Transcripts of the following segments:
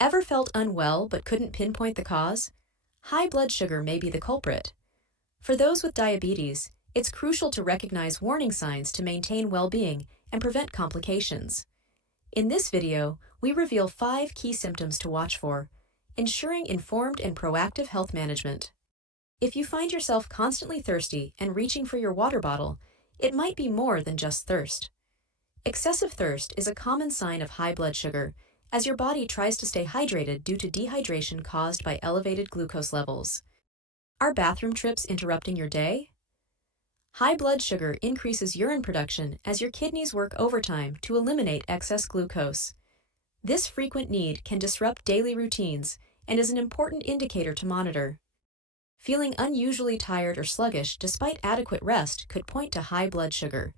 Ever felt unwell but couldn't pinpoint the cause? High blood sugar may be the culprit. For those with diabetes, it's crucial to recognize warning signs to maintain well-being and prevent complications. In this video, we reveal 5 key symptoms to watch for, ensuring informed and proactive health management. If you find yourself constantly thirsty and reaching for your water bottle, it might be more than just thirst. Excessive thirst is a common sign of high blood sugar, as your body tries to stay hydrated due to dehydration caused by elevated glucose levels. Are bathroom trips interrupting your day? High blood sugar increases urine production as your kidneys work overtime to eliminate excess glucose. This frequent need can disrupt daily routines and is an important indicator to monitor. Feeling unusually tired or sluggish despite adequate rest could point to high blood sugar.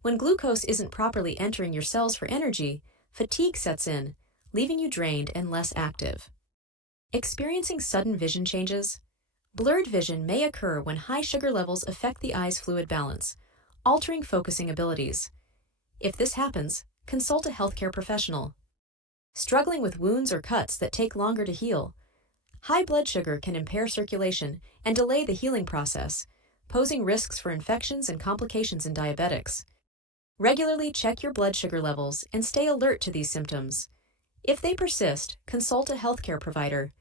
When glucose isn't properly entering your cells for energy, fatigue sets in, leaving you drained and less active. Experiencing sudden vision changes? Blurred vision may occur when high sugar levels affect the eye's fluid balance, altering focusing abilities. If this happens, consult a healthcare professional. Struggling with wounds or cuts that take longer to heal? High blood sugar can impair circulation and delay the healing process, posing risks for infections and complications in diabetics. Regularly check your blood sugar levels and stay alert to these symptoms. If they persist, consult a healthcare provider.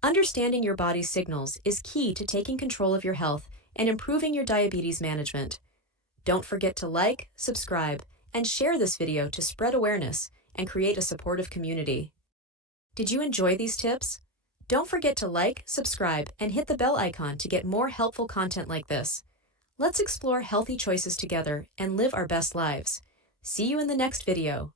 Understanding your body's signals is key to taking control of your health and improving your diabetes management. Don't forget to like, subscribe, and share this video to spread awareness and create a supportive community. Did you enjoy these tips? Don't forget to like, subscribe, and hit the bell icon to get more helpful content like this. Let's explore healthy choices together and live our best lives. See you in the next video.